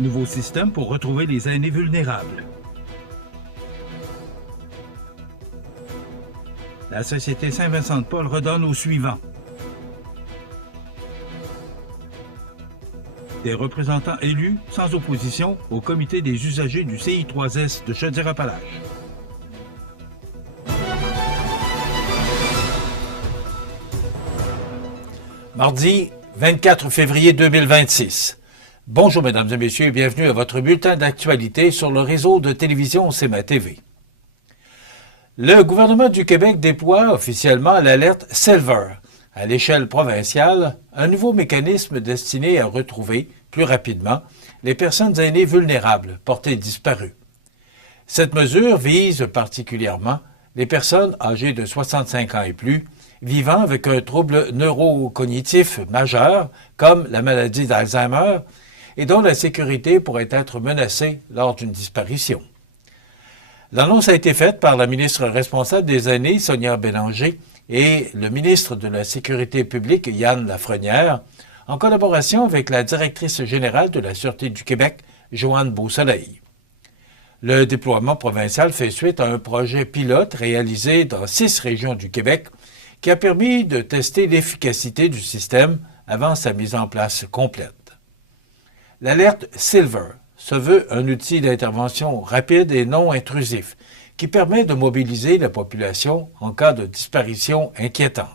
Nouveau système pour retrouver les aînés vulnérables. La Société Saint-Vincent-de-Paul redonne aux suivants. Des représentants élus sans opposition au comité des usagers du CI3S de Chaudière-Appalaches. Mardi 24 février 2026. Bonjour mesdames et messieurs et bienvenue à votre bulletin d'actualité sur le réseau de télévision CMA TV. Le gouvernement du Québec déploie officiellement l'alerte Silver. À l'échelle provinciale, un nouveau mécanisme destiné à retrouver plus rapidement les personnes aînées vulnérables portées disparues. Cette mesure vise particulièrement les personnes âgées de 65 ans et plus vivant avec un trouble neurocognitif majeur comme la maladie d'Alzheimer et dont la sécurité pourrait être menacée lors d'une disparition. L'annonce a été faite par la ministre responsable des aînés, Sonia Bélanger, et le ministre de la Sécurité publique, Yann Lafrenière, en collaboration avec la directrice générale de la Sûreté du Québec, Joanne Beausoleil. Le déploiement provincial fait suite à un projet pilote réalisé dans 6 régions du Québec qui a permis de tester l'efficacité du système avant sa mise en place complète. L'alerte Silver se veut un outil d'intervention rapide et non intrusif qui permet de mobiliser la population en cas de disparition inquiétante.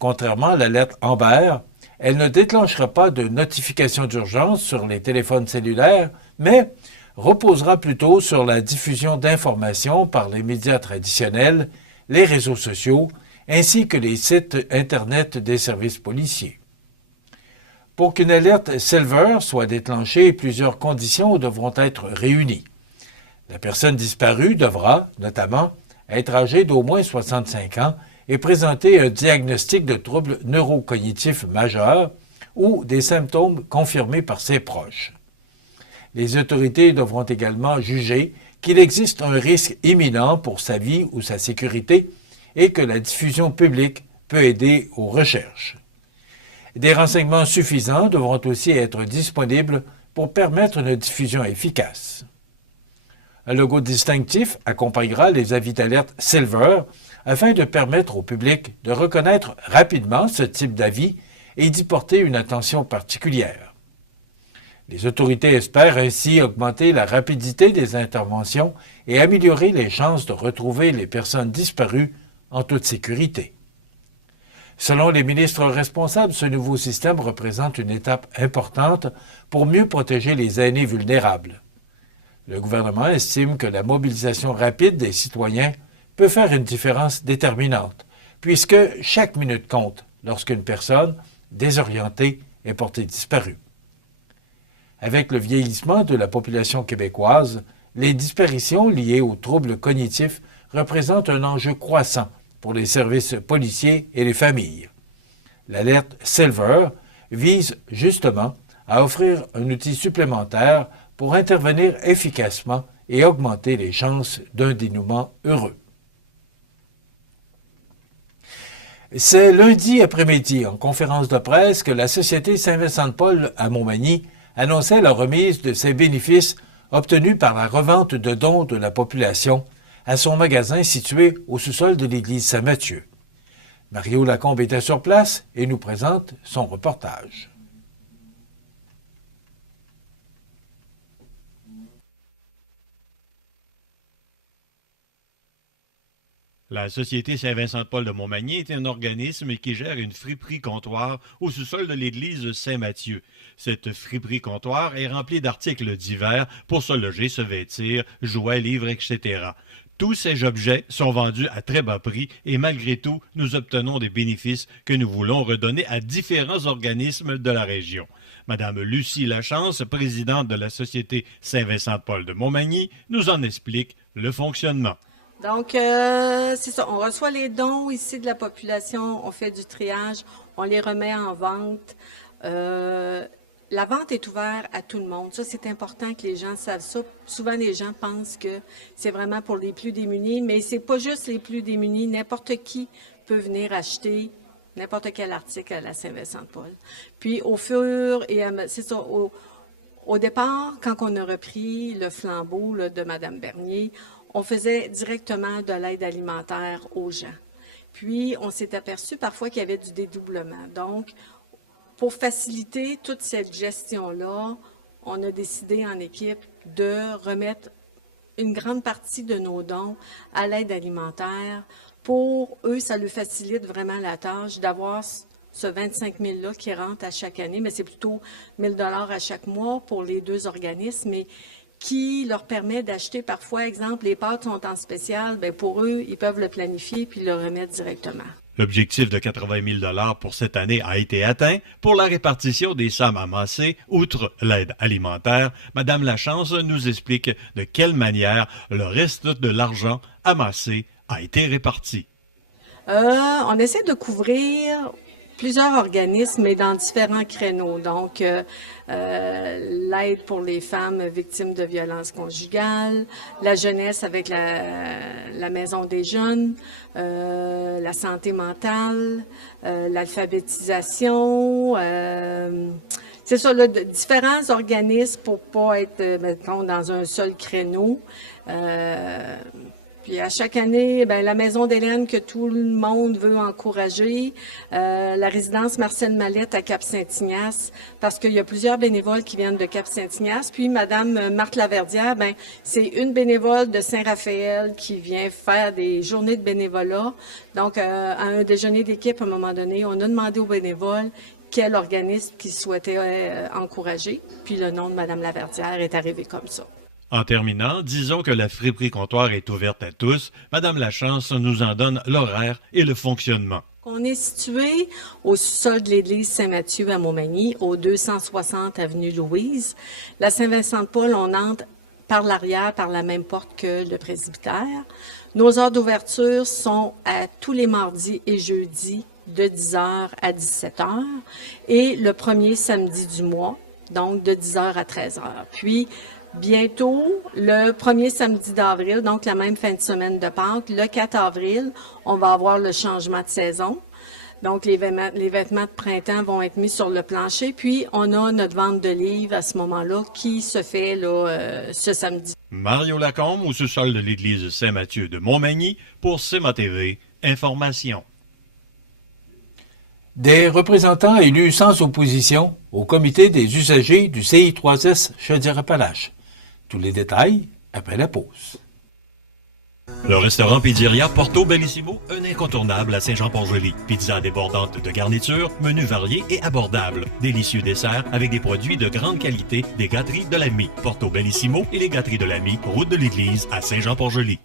Contrairement à l'alerte Amber, elle ne déclenchera pas de notification d'urgence sur les téléphones cellulaires, mais reposera plutôt sur la diffusion d'informations par les médias traditionnels, les réseaux sociaux, ainsi que les sites Internet des services policiers. Pour qu'une alerte Silver soit déclenchée, plusieurs conditions devront être réunies. La personne disparue devra, notamment, être âgée d'au moins 65 ans et présenter un diagnostic de troubles neurocognitifs majeurs ou des symptômes confirmés par ses proches. Les autorités devront également juger qu'il existe un risque imminent pour sa vie ou sa sécurité et que la diffusion publique peut aider aux recherches. Des renseignements suffisants devront aussi être disponibles pour permettre une diffusion efficace. Un logo distinctif accompagnera les avis d'alerte Silver afin de permettre au public de reconnaître rapidement ce type d'avis et d'y porter une attention particulière. Les autorités espèrent ainsi augmenter la rapidité des interventions et améliorer les chances de retrouver les personnes disparues en toute sécurité. Selon les ministres responsables, ce nouveau système représente une étape importante pour mieux protéger les aînés vulnérables. Le gouvernement estime que la mobilisation rapide des citoyens peut faire une différence déterminante, puisque chaque minute compte lorsqu'une personne désorientée est portée disparue. Avec le vieillissement de la population québécoise, les disparitions liées aux troubles cognitifs représentent un enjeu croissant pour les services policiers et les familles. L'alerte Silver vise justement à offrir un outil supplémentaire pour intervenir efficacement et augmenter les chances d'un dénouement heureux. C'est lundi après-midi, en conférence de presse, que la Société Saint-Vincent-de-Paul à Montmagny annonçait la remise de ses bénéfices obtenus par la revente de dons de la population à son magasin situé au sous-sol de l'église Saint-Mathieu. Mario Lacombe était sur place et nous présente son reportage. La Société Saint-Vincent-de-Paul de Montmagny est un organisme qui gère une friperie-comptoir au sous-sol de l'église Saint-Mathieu. Cette friperie-comptoir est remplie d'articles divers pour se loger, se vêtir, jouets, livres, etc. Tous ces objets sont vendus à très bas prix et malgré tout, nous obtenons des bénéfices que nous voulons redonner à différents organismes de la région. Madame Lucie Lachance, présidente de la Société Saint-Vincent-de-Paul de Montmagny, nous en explique le fonctionnement. Donc, c'est ça, on reçoit les dons ici de la population, on fait du triage, on les remet en vente. La vente est ouverte à tout le monde. Ça, c'est important que les gens savent ça. Souvent, les gens pensent que c'est vraiment pour les plus démunis, mais c'est pas juste les plus démunis. N'importe qui peut venir acheter n'importe quel article à la Saint-Vincent-de-Paul. Puis, au fur et à mesure, c'est ça, Au départ, quand on a repris le flambeau là, de Mme Bernier, on faisait directement de l'aide alimentaire aux gens. Puis, on s'est aperçu parfois qu'il y avait du dédoublement. Donc, pour faciliter toute cette gestion-là, on a décidé en équipe de remettre une grande partie de nos dons à l'aide alimentaire. Pour eux, ça leur facilite vraiment la tâche d'avoir ce 25 000-là qui rentre à chaque année, mais c'est plutôt 1 000 $ à chaque mois pour les 2 organismes, mais qui leur permet d'acheter parfois, exemple, les pâtes sont en spécial, bien pour eux, ils peuvent le planifier puis le remettre directement. L'objectif de 80 000 $ pour cette année a été atteint pour la répartition des sommes amassées, outre l'aide alimentaire. Madame Lachance nous explique de quelle manière le reste de l'argent amassé a été réparti. On essaie de couvrir plusieurs organismes, mais dans différents créneaux. Donc, l'aide pour les femmes victimes de violences conjugales, la jeunesse avec la Maison des jeunes, la santé mentale, l'alphabétisation. C'est ça, là, différents organismes pour pas être, mettons, dans un seul créneau. Puis à chaque année, bien, la Maison d'Hélène que tout le monde veut encourager, la résidence Marcel Mallette à Cap-Saint-Ignace, parce qu'il y a plusieurs bénévoles qui viennent de Cap-Saint-Ignace. Puis Madame Marthe Laverdière, bien, c'est une bénévole de Saint-Raphaël qui vient faire des journées de bénévolat. Donc, à un déjeuner d'équipe, à un moment donné, on a demandé aux bénévoles quel organisme qu'ils souhaitaient encourager. Puis le nom de Madame Laverdière est arrivé comme ça. En terminant, disons que la friperie comptoir est ouverte à tous. Madame Lachance nous en donne l'horaire et le fonctionnement. On est situé au sous-sol de l'église Saint-Mathieu à Montmagny, au 260 avenue Louise. La Saint-Vincent-de-Paul, on entre par l'arrière, par la même porte que le presbytère. Nos heures d'ouverture sont à tous les mardis et jeudis de 10h à 17h et le premier samedi du mois, donc de 10h à 13h. Puis, bientôt, le premier samedi d'avril, donc la même fin de semaine de Pâques, le 4 avril, on va avoir le changement de saison. Donc, les vêtements de printemps vont être mis sur le plancher. Puis, on a notre vente de livres à ce moment-là qui se fait là, ce samedi. Mario Lacombe, au sous-sol de l'église Saint-Mathieu de Montmagny, pour CEMA TV, Information. Des représentants élus sans opposition au comité des usagers du CI3S Chaudière-Appalaches. Tous les détails après la pause. Le restaurant Pizzeria Porto Bellissimo, un incontournable à Saint-Jean-Port-Joli. Pizza débordante de garniture, menu varié et abordable. Délicieux dessert avec des produits de grande qualité des gâteries de l'Ami. Porto Bellissimo et les gâteries de l'Ami, route de l'église à Saint-Jean-Port-Joli.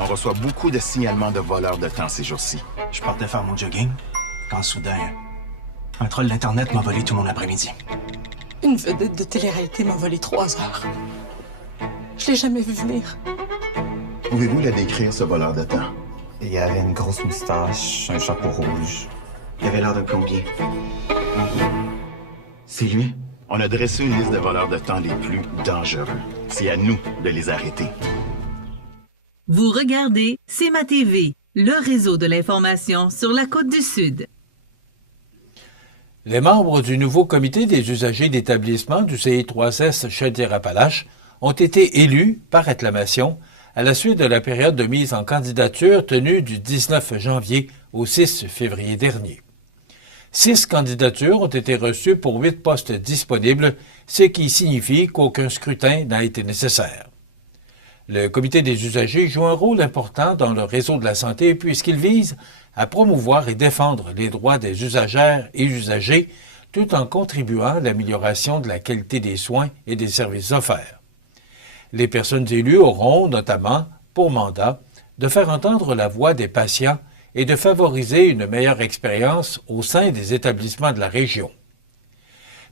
On reçoit beaucoup de signalements de voleurs de temps ces jours-ci. Je partais faire mon jogging quand soudain, un troll d'Internet m'a volé tout mon après-midi. Une vedette de télé-réalité m'a volé 3 heures. Je l'ai jamais vu venir. Pouvez-vous la décrire, ce voleur de temps? Il avait une grosse moustache, un chapeau rouge. Il avait l'air d'un plombier. C'est lui? On a dressé une liste de voleurs de temps les plus dangereux. C'est à nous de les arrêter. Vous regardez CEMA TV, le réseau de l'information sur la Côte-du-Sud. Les membres du nouveau comité des usagers d'établissement du CI3S Chaudière-Appalaches ont été élus par acclamation à la suite de la période de mise en candidature tenue du 19 janvier au 6 février dernier. 6 candidatures ont été reçues pour 8 postes disponibles, ce qui signifie qu'aucun scrutin n'a été nécessaire. Le comité des usagers joue un rôle important dans le réseau de la santé puisqu'il vise à promouvoir et défendre les droits des usagères et usagers tout en contribuant à l'amélioration de la qualité des soins et des services offerts. Les personnes élues auront notamment pour mandat de faire entendre la voix des patients et de favoriser une meilleure expérience au sein des établissements de la région.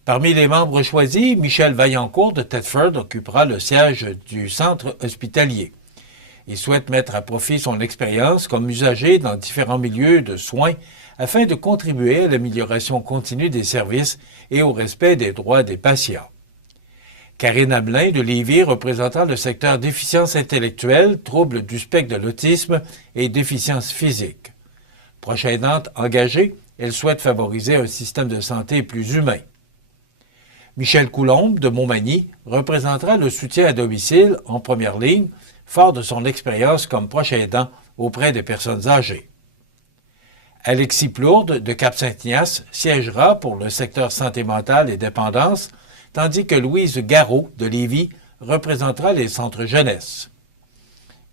Parmi les membres choisis, Michel Vaillancourt de Thetford occupera le siège du centre hospitalier. Il souhaite mettre à profit son expérience comme usager dans différents milieux de soins afin de contribuer à l'amélioration continue des services et au respect des droits des patients. Karine Hamelin de Lévis représentant le secteur déficience intellectuelle, troubles du spectre de l'autisme et déficience physique. Proche aidante engagée, elle souhaite favoriser un système de santé plus humain. Michel Coulombe de Montmagny représentera le soutien à domicile en première ligne, fort de son expérience comme proche aidant auprès des personnes âgées. Alexis Plourde de Cap-Saint-Ignace siégera pour le secteur santé mentale et dépendance, tandis que Louise Garot de Lévis représentera les centres jeunesse.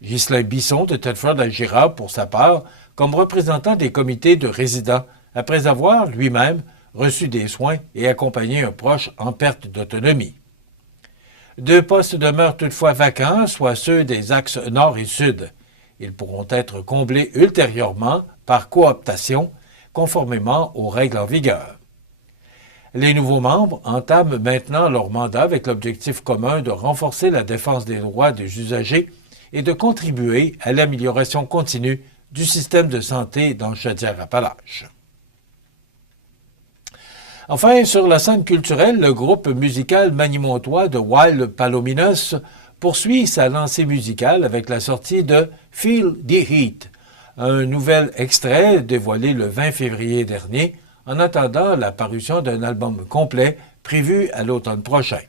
Ghislain Bisson de Thetford agira pour sa part comme représentant des comités de résidents, après avoir lui-même reçu des soins et accompagné un proche en perte d'autonomie. 2 postes demeurent toutefois vacants, soit ceux des axes nord et sud. Ils pourront être comblés ultérieurement par cooptation, conformément aux règles en vigueur. Les nouveaux membres entament maintenant leur mandat avec l'objectif commun de renforcer la défense des droits des usagers et de contribuer à l'amélioration continue du système de santé dans Chaudière-Appalaches. Enfin, sur la scène culturelle, le groupe musical manimontois de Wild Palominos poursuit sa lancée musicale avec la sortie de Feel the Heat, un nouvel extrait dévoilé le 20 février dernier, en attendant la parution d'un album complet prévu à l'automne prochain.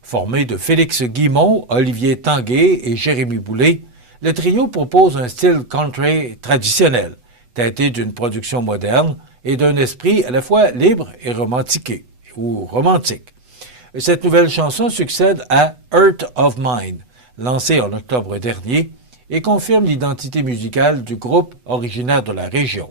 Formé de Félix Guimond, Olivier Tanguay et Jérémy Boulay, le trio propose un style country traditionnel, teinté d'une production moderne et d'un esprit à la fois libre et romantique. Cette nouvelle chanson succède à Earth of Mine, lancée en octobre dernier, et confirme l'identité musicale du groupe originaire de la région.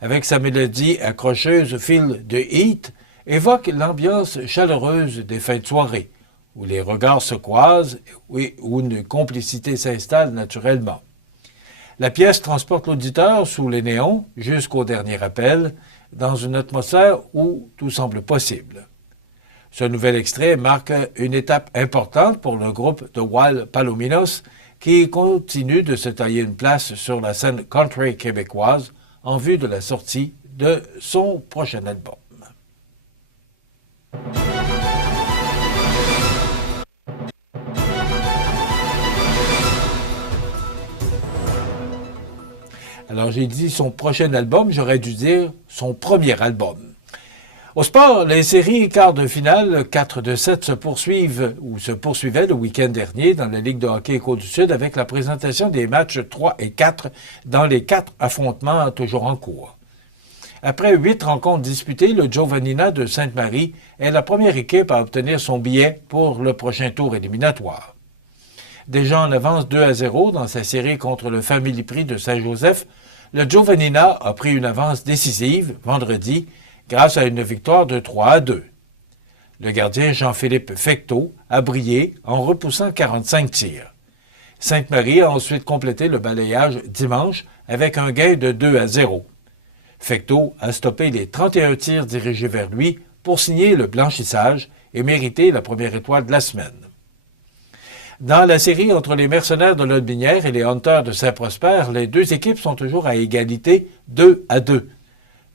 Avec sa mélodie accrocheuse, Feel the Heat évoque l'ambiance chaleureuse des fins de soirée, où les regards se croisent et où une complicité s'installe naturellement. La pièce transporte l'auditeur sous les néons jusqu'au dernier appel, dans une atmosphère où tout semble possible. Ce nouvel extrait marque une étape importante pour le groupe de Wild Palominos, qui continue de se tailler une place sur la scène country québécoise en vue de la sortie de son prochain album. Alors, j'ai dit son prochain album, j'aurais dû dire son premier album. Au sport, les séries quarts de finale 4 de 7 se poursuivaient le week-end dernier dans la Ligue de hockey Côte-du-Sud avec la présentation des matchs 3 et 4 dans les 4 affrontements toujours en cours. Après 8 rencontres disputées, le Giovannina de Sainte-Marie est la première équipe à obtenir son billet pour le prochain tour éliminatoire. Déjà en avance 2-0 dans sa série contre le Family Prix de Saint-Joseph, le Giovannina a pris une avance décisive vendredi grâce à une victoire de 3-2. Le gardien Jean-Philippe Fecteau a brillé en repoussant 45 tirs. Sainte-Marie a ensuite complété le balayage dimanche avec un gain de 2-0. Fecteau a stoppé les 31 tirs dirigés vers lui pour signer le blanchissage et mériter la première étoile de la semaine. Dans la série entre les Mercenaires de Lotbinière et les Hunters de Saint-Prosper, les deux équipes sont toujours à égalité 2-2.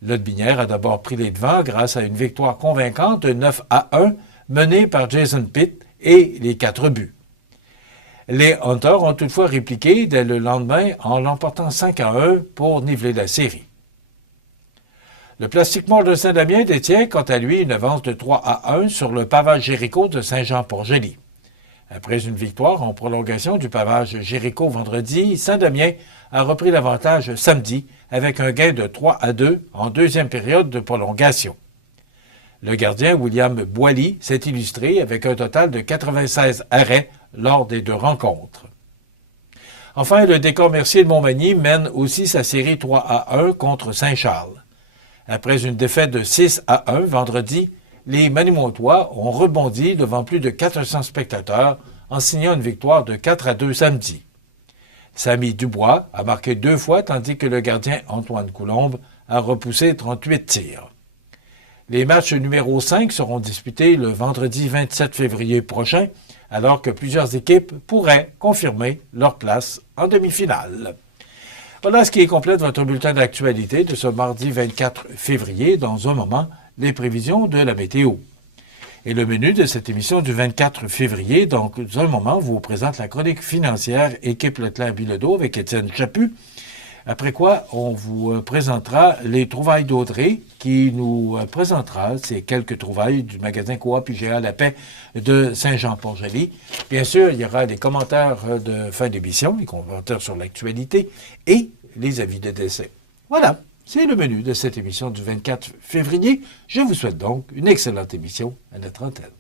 Lotbinière a d'abord pris les devants grâce à une victoire convaincante de 9-1 menée par Jason Pitt et les 4 buts. Les Hunters ont toutefois répliqué dès le lendemain en l'emportant 5-1 pour niveler la série. Le Plastic Mall de Saint-Damien détient quant à lui une avance de 3-1 sur le pavage Jéricho de Saint-Jean-Port-Joli. Après une victoire en prolongation du pavage Jéricho vendredi, Saint-Damien a repris l'avantage samedi avec un gain de 3-2 en deuxième période de prolongation. Le gardien William Boily s'est illustré avec un total de 96 arrêts lors des 2 rencontres. Enfin, le Décor Mercier de Montmagny mène aussi sa série 3-1 contre Saint-Charles. Après une défaite de 6-1 vendredi, les Manimontois ont rebondi devant plus de 400 spectateurs en signant une victoire de 4-2 samedi. Samy Dubois a marqué 2 fois tandis que le gardien Antoine Coulombe a repoussé 38 tirs. Les matchs numéro 5 seront disputés le vendredi 27 février prochain, alors que plusieurs équipes pourraient confirmer leur place en demi-finale. Voilà ce qui complète votre bulletin d'actualité de ce mardi 24 février. Dans un moment, les prévisions de la météo. Et le menu de cette émission du 24 février, donc dans un moment, vous présente la chronique financière Équipe Leclerc-Bilodeau avec Étienne Chaput. Après quoi, on vous présentera les trouvailles d'Audrey, qui nous présentera ces quelques trouvailles du magasin Coop IGA La Paix de Saint-Jean-Port-Joli. Bien sûr, il y aura des commentaires de fin d'émission, les commentaires sur l'actualité et les avis de décès. Voilà, c'est le menu de cette émission du 24 février. Je vous souhaite donc une excellente émission à notre antenne.